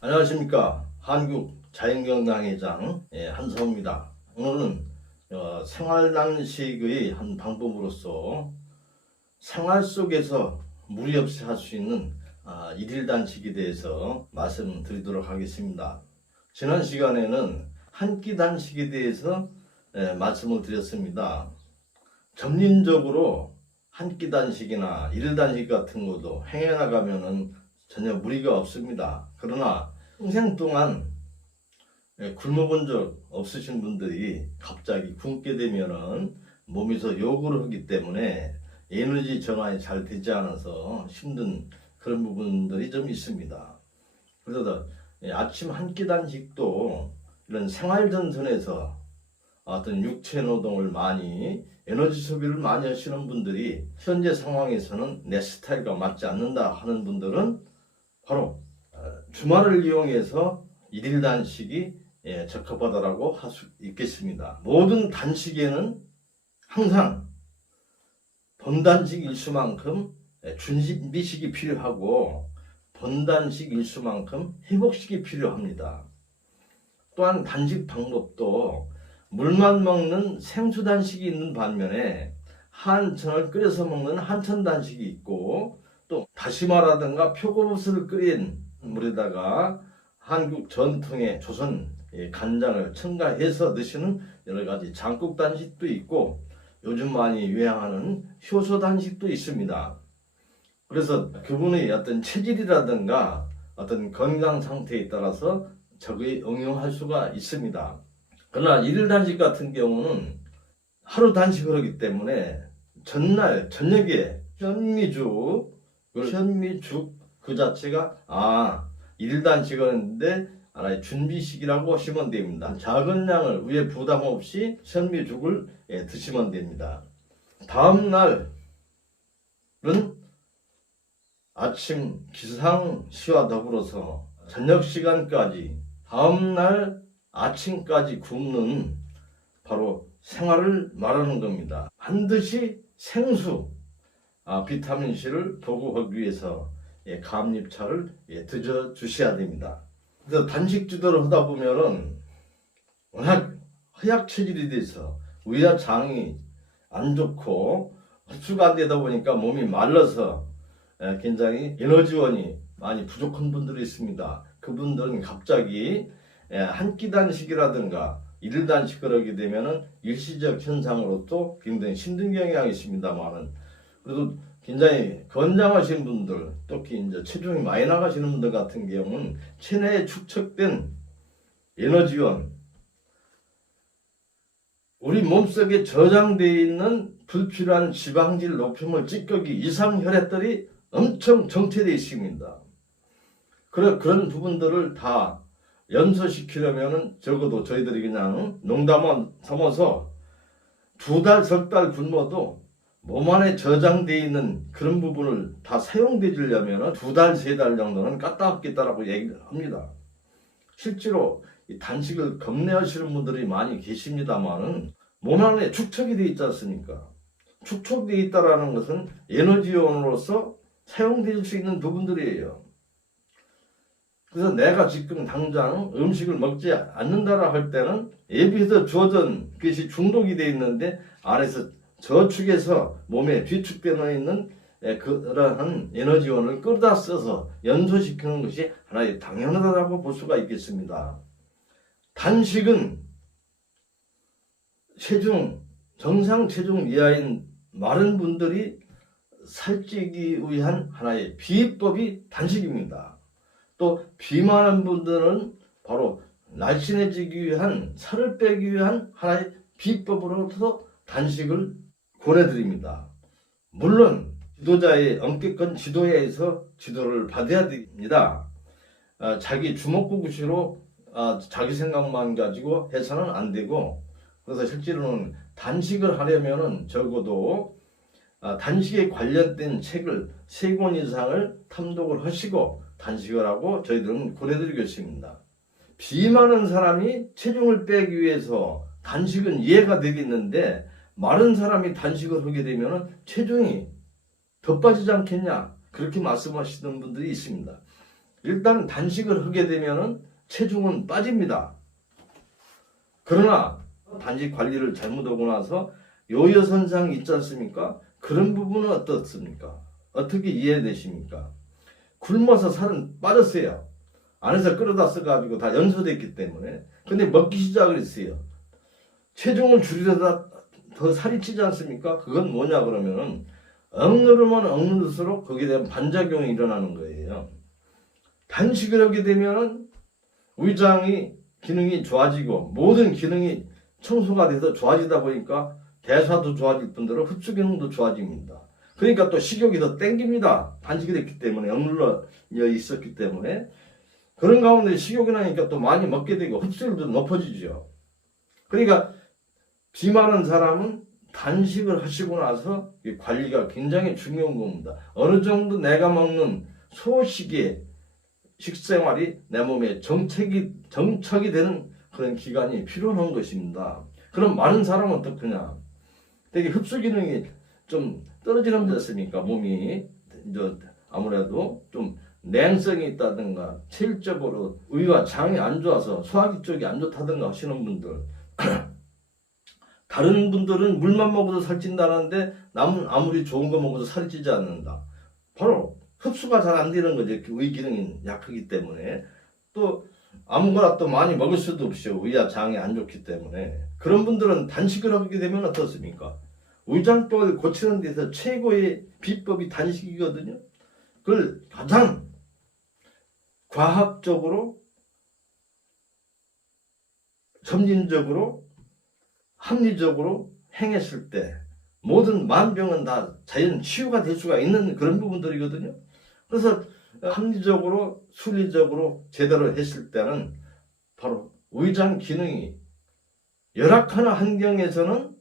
안녕하십니까. 한국자연건강회장 한서호입니다. 오늘은 생활단식의 한 방법으로서 생활 속에서 무리 없이 할 수 있는 일일 단식에 대해서 말씀드리도록 하겠습니다. 지난 시간에는 한 끼 단식에 대해서 말씀을 드렸습니다. 점진적으로 한 끼 단식이나 일일 단식 같은 것도 행해나가면은 전혀 무리가 없습니다. 그러나 평생 동안 굶어본 적 없으신 분들이 갑자기 굶게 되면은 몸에서 요구를 하기 때문에 에너지 전환이 잘 되지 않아서 힘든 그런 부분들이 좀 있습니다. 그래서 아침 한 끼 단식도 이런 생활 전선에서 어떤 육체 노동을 많이 에너지 소비를 많이 하시는 분들이 현재 상황에서는 내 스타일과 맞지 않는다 하는 분들은 바로 주말을 이용해서 일일 단식이 적합하다라고 할 수 있겠습니다. 모든 단식에는 항상 본단식 일수만큼 준비식이 필요하고 본단식 일수만큼 회복식이 필요합니다. 또한 단식 방법도 물만 먹는 생수 단식이 있는 반면에 한천을 끓여서 먹는 한천 단식이 있고, 또 다시마라든가 표고버섯을 끓인 물에다가 한국 전통의 조선 간장을 첨가해서 드시는 여러 가지 장국 단식도 있고, 요즘 많이 유행하는 효소 단식도 있습니다. 그래서 그분의 어떤 체질이라든가 어떤 건강 상태에 따라서 적의 응용할 수가 있습니다. 그러나 일일 단식 같은 경우는 하루 단식을 하기 때문에 전날 저녁에 현미죽 그 자체가 일일 단식을 했는데 하나의 준비식이라고 하시면 됩니다. 작은 양을 위에 부담 없이 현미죽을 드시면 됩니다. 다음 날은 아침 기상시와 더불어서 저녁 시간까지 다음 날 아침까지 굶는 바로 생활을 말하는 겁니다. 반드시 생수, 비타민C를 보급하기 위해서 감잎차를 드셔 주셔야 됩니다. 그래서 단식 주도를 하다 보면은 워낙 허약 체질이 돼서 위와 장이 안 좋고 흡수가 안 되다 보니까 몸이 말라서 굉장히 에너지원이 많이 부족한 분들이 있습니다. 그분들은 갑자기 한 끼 단식이라든가 일일 단식을 하게 되면은 일시적 현상으로도 굉장히 힘든 경향이 있습니다만은, 그래도 굉장히 건장하신 분들, 특히 이제 체중이 많이 나가시는 분들 같은 경우는 체내에 축적된 에너지원, 우리 몸속에 저장되어 있는 불필요한 지방질 노폐물 찌꺼기 이상 혈액들이 엄청 정체되어 있습니다. 그런 부분들을 다 연소시키려면은 적어도 저희들이 그냥 농담만 삼아서 2달, 석 달 굶어도 몸 안에 저장되어 있는 그런 부분을 다 사용되려면은 2달, 3달 정도는 까딱하겠다라고 얘기를 합니다. 실제로 이 단식을 겁내하시는 분들이 많이 계십니다만은 몸 안에 축적이 되어 있지 않습니까? 축적되어 있다라는 것은 에너지원으로서 사용될 수 있는 부분들이에요. 그래서 내가 지금 당장 음식을 먹지 않는다라 할 때는 예비해서 주어진 것이 중독이 되어 있는데 안에서 저축해서 몸에 뒤축되어 있는 그러한 에너지원을 끌어다 써서 연소시키는 것이 하나의 당연하다고 볼 수가 있겠습니다. 단식은 정상 체중 이하인 마른 분들이 살찌기 위한 하나의 비법이 단식입니다. 또 비만한 분들은 바로 날씬해지기 위한, 살을 빼기 위한 하나의 비법으로서 단식을 권해드립니다. 물론 지도자의 엄격한 지도에서 지도를 받아야 됩니다. 자기 주먹구구시로 자기 생각만 가지고 해서는 안 되고, 그래서 실제로는 단식을 하려면은 적어도 단식에 관련된 책을 3권 이상을 탐독을 하시고 단식을 하고 저희들은 권해드리겠습니다. 비만한 사람이 체중을 빼기 위해서 단식은 이해가 되겠는데, 마른 사람이 단식을 하게 되면 체중이 더 빠지지 않겠냐, 그렇게 말씀하시는 분들이 있습니다. 일단 단식을 하게 되면은 체중은 빠집니다. 그러나 단식 관리를 잘못하고 나서 요요선상이 있지 않습니까? 그런 부분은 어떻습니까? 어떻게 이해되십니까? 굶어서 살은 빠졌어요. 안에서 끌어다 써가지고 다 연소됐기 때문에. 근데 먹기 시작을 했어요. 체중을 줄이려다 더 살이 찌지 않습니까? 그건 뭐냐 그러면은 억누르면 억누를수록 거기에 대한 반작용이 일어나는 거예요. 단식을 하게 되면은 위장이 기능이 좋아지고 모든 기능이 청소가 돼서 좋아지다 보니까 대사도 좋아질 뿐더러 흡수 기능도 좋아집니다. 그러니까 또 식욕이 더 땡깁니다. 단식이 됐기 때문에 억눌러 있었기 때문에 그런 가운데 식욕이 나니까 또 많이 먹게 되고 흡수율도 높아지죠. 그러니까 비만한 사람은 단식을 하시고 나서 관리가 굉장히 중요한 겁니다. 어느 정도 내가 먹는 소식의 식생활이 내 몸에 정착이 되는 그런 기간이 필요한 것입니다. 그럼 많은 사람은 어떻느냐? 되게 흡수 기능이 좀 떨어지는 데 있으니까 몸이 이제 아무래도 좀 냉성이 있다든가 체질적으로 위와 장이 안 좋아서 소화기 쪽이 안 좋다든가 하시는 분들 다른 분들은 물만 먹어도 살찐다는데 남은 아무리 좋은 거 먹어도 살이 찌지 않는다. 바로 흡수가 잘 안 되는 거죠. 의 기능이 약하기 때문에. 또 아무거나 또 많이 먹을 수도 없죠. 위와 장이 안 좋기 때문에. 그런 분들은 단식을 하게 되면 어떻습니까? 위장병을 고치는 데서 최고의 비법이 단식이거든요. 그걸 가장 과학적으로 점진적으로 합리적으로 행했을 때 모든 만병은 다 자연 치유가 될 수가 있는 그런 부분들이거든요. 그래서 합리적으로 순리적으로 제대로 했을 때는 바로 위장 기능이 열악한 환경에서는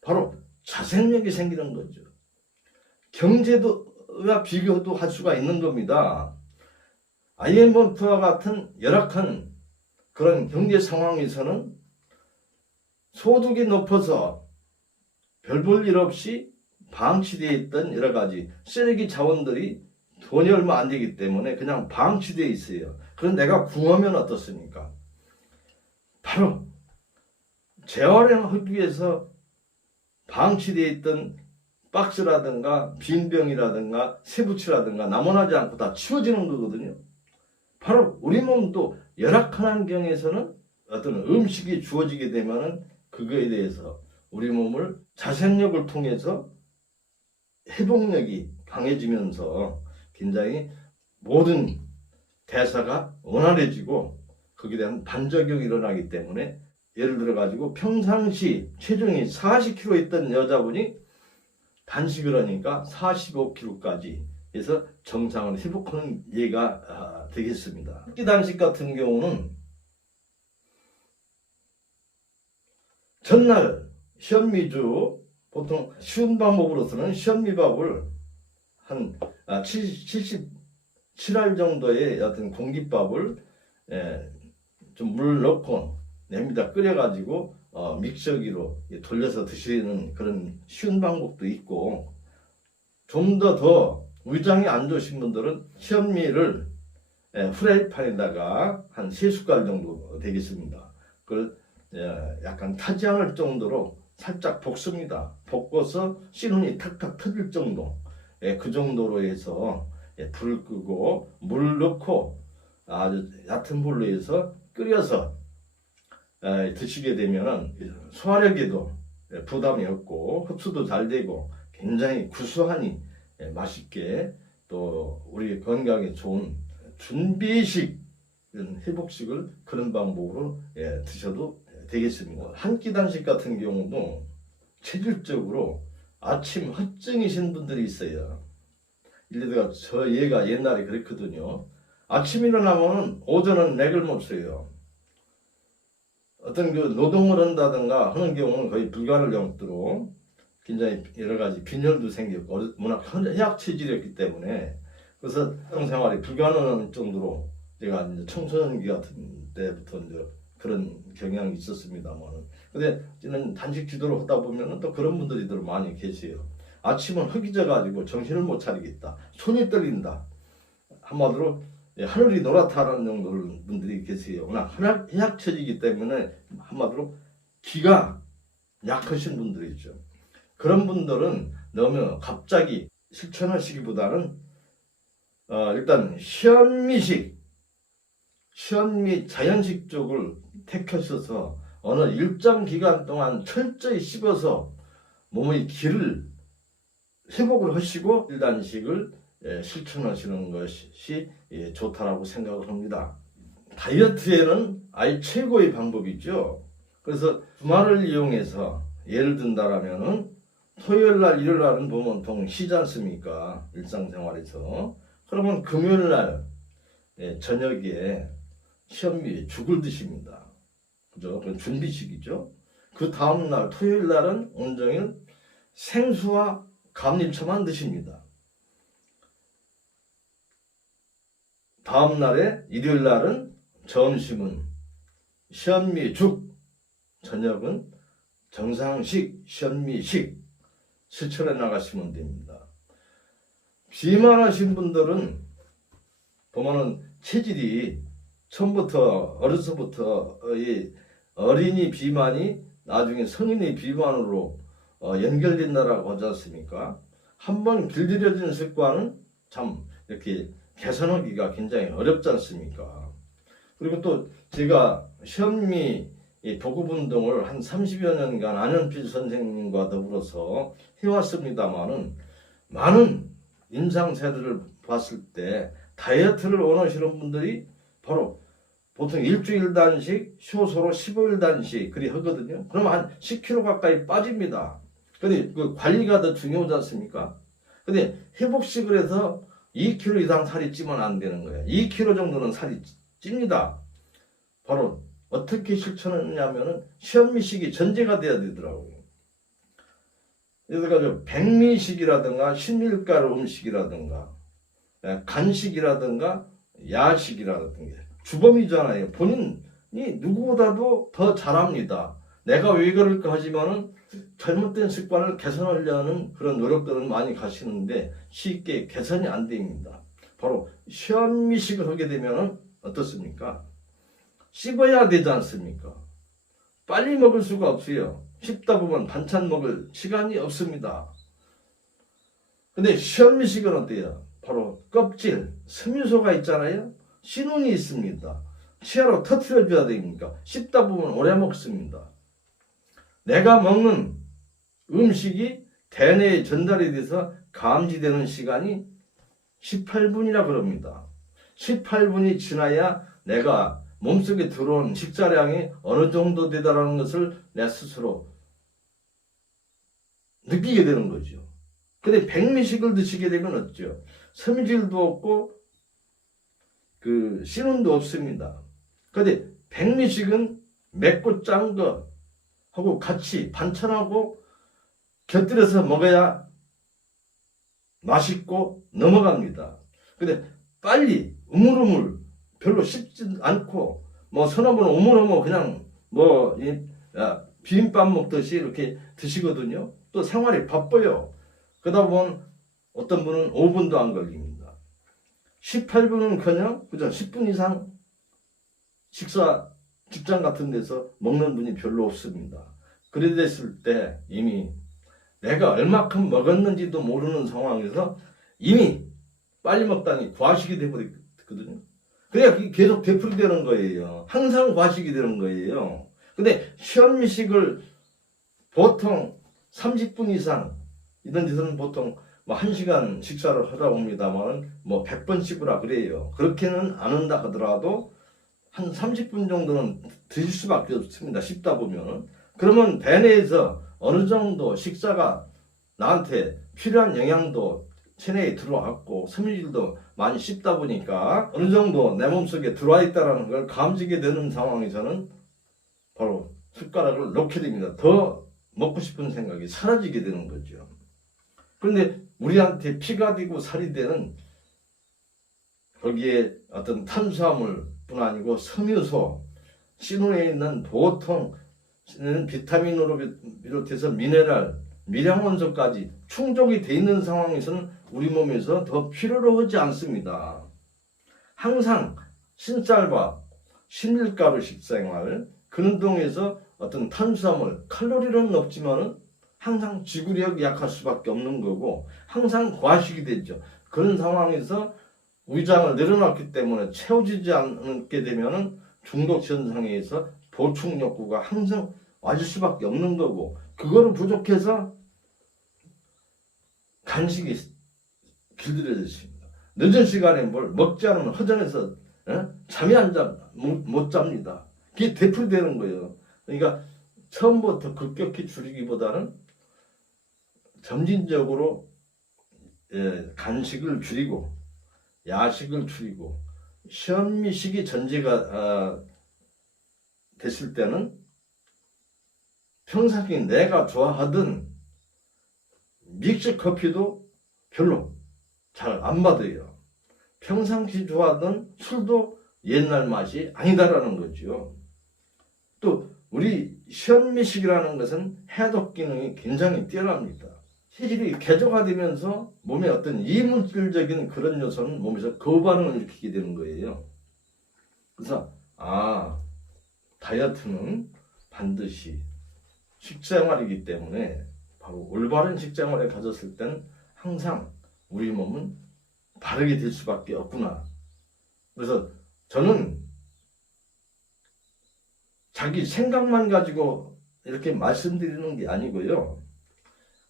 바로 자생력이 생기는 거죠. 경제도와 비교도 할 수가 있는 겁니다. IMF와 같은 열악한 그런 경제 상황에서는 소득이 높아서 별 볼 일 없이 방치되어 있던 여러 가지 쓰레기 자원들이 돈이 얼마 안 되기 때문에 그냥 방치되어 있어요. 그럼 내가 궁하면 어떻습니까? 바로 재활용하기 위해서 방치되어 있던 박스라든가 빈병이라든가 세부치라든가 남원하지 않고 다 치워지는 거거든요. 바로 우리 몸도 열악한 환경에서는 어떤 음식이 주어지게 되면은 그거에 대해서 우리 몸을 자생력을 통해서 회복력이 강해지면서 굉장히 모든 대사가 원활해지고 거기에 대한 반작용이 일어나기 때문에 예를 들어 가지고 평상시 체중이 40kg 있던 여자분이 단식을 하니까 45kg까지 해서 정상을 회복하는 예가 되겠습니다. 흑기 단식 같은 경우는 전날 현미주 보통 쉬운 방법으로서는 현미밥을 한 77알 정도의 어떤 공깃밥을 좀 물 넣고 냄비다 끓여가지고 믹서기로 돌려서 드시는 그런 쉬운 방법도 있고 좀 더 위장이 안 좋으신 분들은 현미를 프라이팬에다가 한 3숟갈 정도 되겠습니다. 그걸 약간 타지 않을 정도로 살짝 볶습니다. 볶아서 씨눈이 탁탁 터질 정도 그 정도로 해서 불을 끄고 물 넣고 아주 얕은 불로 해서 끓여서 드시게 되면은 소화력에도 부담이 없고 흡수도 잘 되고 굉장히 구수하니 맛있게 또 우리 건강에 좋은 준비식 회복식을 그런 방법으로 드셔도 되겠습니다. 한 끼 단식 같은 경우도 체질적으로 아침 허증이신 분들이 있어요. 일리가 저 얘가 옛날에 그랬거든요. 아침 일어나면 오전은 맥을 못 써요. 어떤 그 노동을 한다든가 하는 경우는 거의 불가를 영토로 굉장히 여러 가지 빈혈도 생겼고 워낙 허약 체질이었기 때문에 그래서 생활이 불가능한 정도로 제가 이제 청소년기 같은 때부터 이제 그런 경향이 있었습니다만은 근데 저는 단식 지도를 하다 보면은 또 그런 분들이 더 많이 계세요. 아침은 허기져 가지고 정신을 못 차리겠다, 손이 떨린다, 한마디로 하늘이 노랗다는 정도로 분들이 계세요. 워낙 해약처지기 때문에 한마디로 기가 약하신 분들이 있죠. 그런 분들은 너무 갑자기 실천하시기보다는 일단 현미식, 현미 자연식 쪽을 택하셔서 어느 일정 기간 동안 철저히 씹어서 몸의 기를 회복을 하시고 1단식을 실천하시는 것이 좋다라고 생각을 합니다. 다이어트에는 아예 최고의 방법이죠. 그래서 주말을 이용해서 예를 든다라면은 토요일날 일요일날은 보통 쉬지 않습니까? 일상생활에서. 그러면 금요일날 저녁에 현미 죽을 드십니다. 그죠? 그건 준비식이죠. 그 다음날 토요일날은 온종일 생수와 감림차만 드십니다. 다음날에 일요일날은 점심은 현미죽, 저녁은 정상식 현미식 실천해 나가시면 됩니다. 비만하신 분들은 보면은 체질이 처음부터 어려서부터 이 어린이 비만이 나중에 성인의 비만으로 연결된다라고 하지 않습니까? 한번 길들여진 습관은 참 이렇게 개선하기가 굉장히 어렵지 않습니까? 그리고 또 제가 현미 보급 운동을 한 30여 년간 안현필 선생님과 더불어서 해왔습니다만은 많은 임상세들을 봤을 때 다이어트를 원하시는 분들이 바로 보통 일주일 단식, 효소로 15일 단식 그리 하거든요. 그러면 한 10kg 가까이 빠집니다. 근데 그 관리가 더 중요하지 않습니까? 근데 회복식을 해서 2kg 이상 살이 찌면 안 되는 거예요. 2kg 정도는 살이 찝니다. 바로 어떻게 실천하냐면은 현미식이 전제가 돼야 되더라고요. 그래서 백미식이라든가 신밀가루 음식이라든가 간식이라든가 야식이라든가 주범이잖아요. 본인이 누구보다도 더 잘합니다. 내가 왜 그럴까 하지만은 잘못된 습관을 개선하려는 그런 노력들은 많이 가시는데 쉽게 개선이 안 됩니다. 바로 현미식을 하게 되면 어떻습니까? 씹어야 되지 않습니까? 빨리 먹을 수가 없어요. 씹다 보면 반찬 먹을 시간이 없습니다. 근데 현미식은 어때요? 바로 껍질, 섬유소가 있잖아요. 신운이 있습니다. 치아로 터트려줘야 되니까 씹다 보면 오래 먹습니다. 내가 먹는 음식이 대뇌에 전달이 돼서 감지되는 시간이 18분이라 그럽니다. 18분이 지나야 내가 몸속에 들어온 식사량이 어느 정도 되다라는 것을 내 스스로 느끼게 되는 거죠. 근데 백미식을 드시게 되면 어쩌죠? 섬유질도 없고 그 신운도 없습니다. 근데 백미식은 맵고 짠 거 하고 같이 반찬하고 곁들여서 먹어야 맛있고 넘어갑니다. 근데 빨리 우물우물 별로 씹지 않고 뭐 서너 번 오물오물 그냥 비빔밥 먹듯이 이렇게 드시거든요. 또 생활이 바빠요. 그러다 보면 어떤 분은 5분도 안 걸립니다. 18분은커녕 그죠? 10분 이상 식사 직장 같은 데서 먹는 분이 별로 없습니다. 그래 됐을 때 이미 내가 얼마큼 먹었는지도 모르는 상황에서 이미 빨리 먹다니 과식이 되버렸거든요. 그래야 계속 되풀이되는 거예요. 항상 과식이 되는 거예요. 근데 현미식을 보통 30분 이상 이런 데서는 보통 1시간 식사를 하라고 합니다만 100번 씹으라 그래요. 그렇게는 안 한다 하더라도 한 30분 정도는 드실 수밖에 없습니다. 씹다 보면. 그러면 배내에서 어느 정도 식사가 나한테 필요한 영양도 체내에 들어왔고 섬유질도 많이 씹다 보니까 어느 정도 내 몸속에 들어와 있다는 걸 감지게 되는 상황에서는 바로 숟가락을 놓게 됩니다. 더 먹고 싶은 생각이 사라지게 되는 거죠. 그런데 우리한테 피가 되고 살이 되는 거기에 어떤 탄수화물뿐 아니고 섬유소, 신운에 있는 보통 비타민으로 비롯해서 미네랄, 미량원소까지 충족이 돼 있는 상황에서는 우리 몸에서 더 필요로 하지 않습니다. 항상 신쌀밥, 신밀가루 식생활, 그런 동에서 어떤 탄수화물, 칼로리는 높지만은 항상 지구력이 약할 수밖에 없는 거고 항상 과식이 되죠. 그런 상황에서 위장을 늘어났기 때문에 채워지지 않게 되면은 중독 현상에 의해서 보충 욕구가 항상 와질 수밖에 없는 거고, 그거를 부족해서 간식이 길들여졌습니다. 늦은 시간에 뭘 먹지 않으면 허전해서 잠이 못 잡니다. 그게 되풀이되는 거예요. 그러니까 처음부터 급격히 줄이기보다는 점진적으로 간식을 줄이고 야식을 줄이고 현미식이 전제가 됐을 때는 평상시 내가 좋아하던 믹스 커피도 별로 잘 안 받아요. 평상시 좋아하던 술도 옛날 맛이 아니다라는 거죠. 또 우리 현미식이라는 것은 해독 기능이 굉장히 뛰어납니다. 체질이 개조화되면서 몸에 어떤 이물질적인 그런 요소는 몸에서 거부반응을 일으키게 되는 거예요. 그래서 다이어트는 반드시 식생활이기 때문에 바로 올바른 식생활을 가졌을 때는 항상 우리 몸은 바르게 될 수밖에 없구나. 그래서 저는 자기 생각만 가지고 이렇게 말씀드리는 게 아니고요.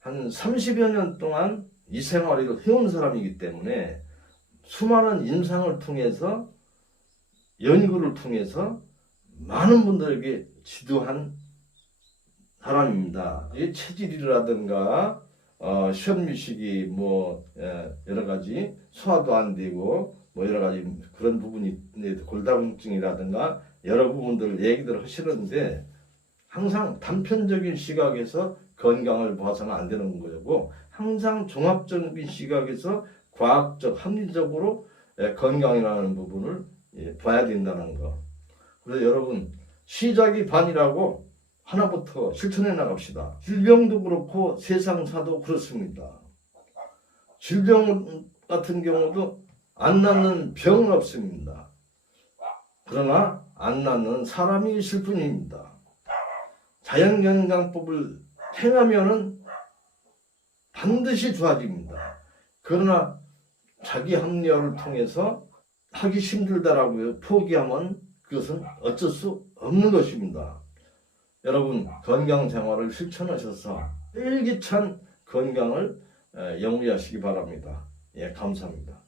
한 30여 년 동안 이 생활을 해온 사람이기 때문에 수많은 임상을 통해서 연구를 통해서 많은 분들에게 지도한 사람입니다. 이 체질이라든가 현미식이 여러 가지 소화도 안 되고 여러 가지 그런 부분이 골다공증이라든가 여러 부분들 얘기들 하시는데 항상 단편적인 시각에서 건강을 봐서는 안 되는 거고 항상 종합적인 시각에서 과학적 합리적으로 건강이라는 부분을 봐야 된다는 거. 그래서 여러분 시작이 반이라고 하나부터 실천해 나갑시다. 질병도 그렇고 세상사도 그렇습니다. 질병 같은 경우도 안 낫는 병은 없습니다. 그러나 안 낫는 사람이 있을 뿐입니다. 자연건강법을 행하면은 반드시 좋아집니다. 그러나 자기 합리화를 통해서 하기 힘들다라고 포기하면 그것은 어쩔 수 없는 것입니다. 여러분 건강 생활을 실천하셔서 일기찬 건강을 영위하시기 바랍니다. 감사합니다.